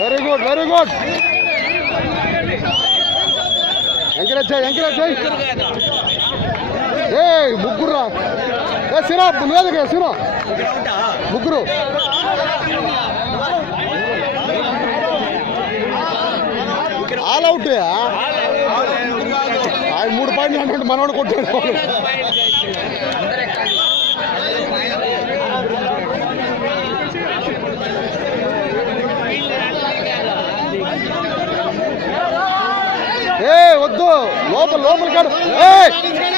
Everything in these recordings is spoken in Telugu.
Very good very good. Encourage చేయి. ఏ ముగ్గురు రా. ఏ సిరా లేదు సిరా ముగ్గురు. All out. ఆయన 3 పాయింట్లు అంటే మనవాడు కొట్టాడు. ఏ వద్దు లోపలికి కాడు.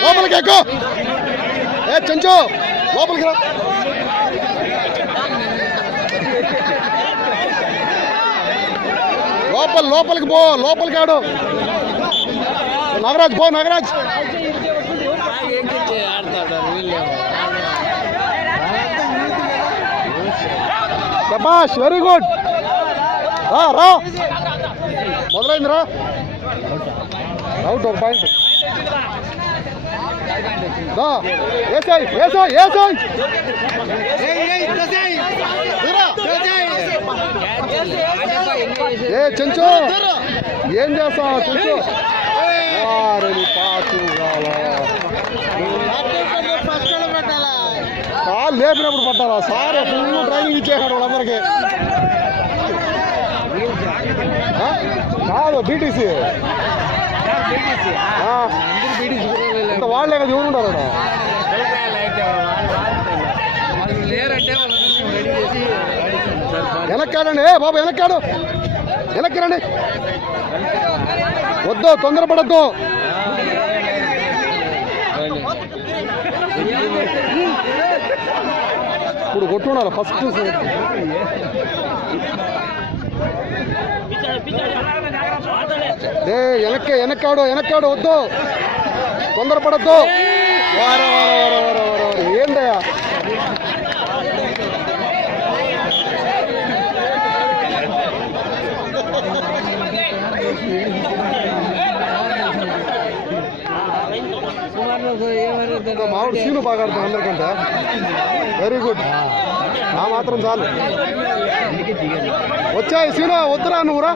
లోపలికి ఎక్కువ. ఏ చెంచు లోపలికి రా. లోపలికి పో. లోపలికి ఆడు. నాగరాజ్ పో. నాగరాజ్ శబాష్ వెరీ గుడ్. రా మొదలైందిరా. Out 1 point. ఏ చెంచు ఏం చేస్తావు చెంచు? కాలు లేపినప్పుడు పట్టాలా? సార్ ఫుల్ ట్రైనింగ్ ఇచ్చేసాడు వాళ్ళందరికీ. కాదు బీటీసీ వాళ్ళే కదా ఎవరు ఉంటారు. వెనక్కాడండి బాబు. వెనక్కి రండి. వద్దు తొందరపడద్దు. ఇప్పుడు కొట్టున్నారు ఫస్ట్. వెనక్కాడు వద్దు తొందరపడద్దు. ఏందయ్యా మామిడి సీను బాగా ఆడుతాం అందరికంటే. Very good. ఆ మాత్రం చాలు. వచ్చాయి సీను. వద్దురా నువ్వురా.